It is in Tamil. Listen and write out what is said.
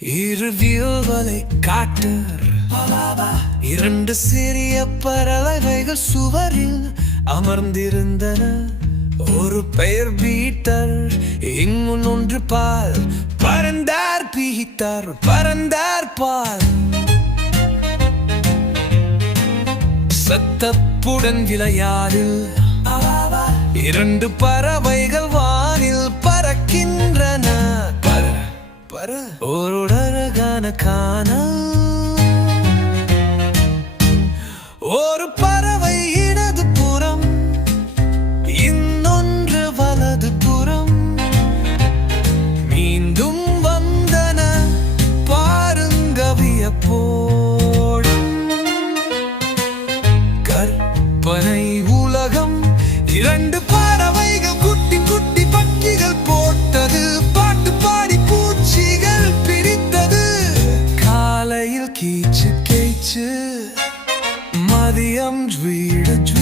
இரு வியல்களை காட்டு. இரண்டு சிறிய பறவைகள் சுவரில் அமர்ந்திருந்தன. ஒரு பெயர் பீட்டர் இங்குன் ஒன்று பால். பறந்தார் பீட்டர் பறந்தார் பால். சத்தப்புடன் விளையாடு. இரண்டு பறவை பாரு. ஒரு அழகான காணல். ஒரு பறவை இடது புறம். இன்னொன்று வலது புறம். மீண்டும் வந்தன பாருங்க வியப்போடும் கற்பனை உலகம் இரண்டு மதியம் வீடு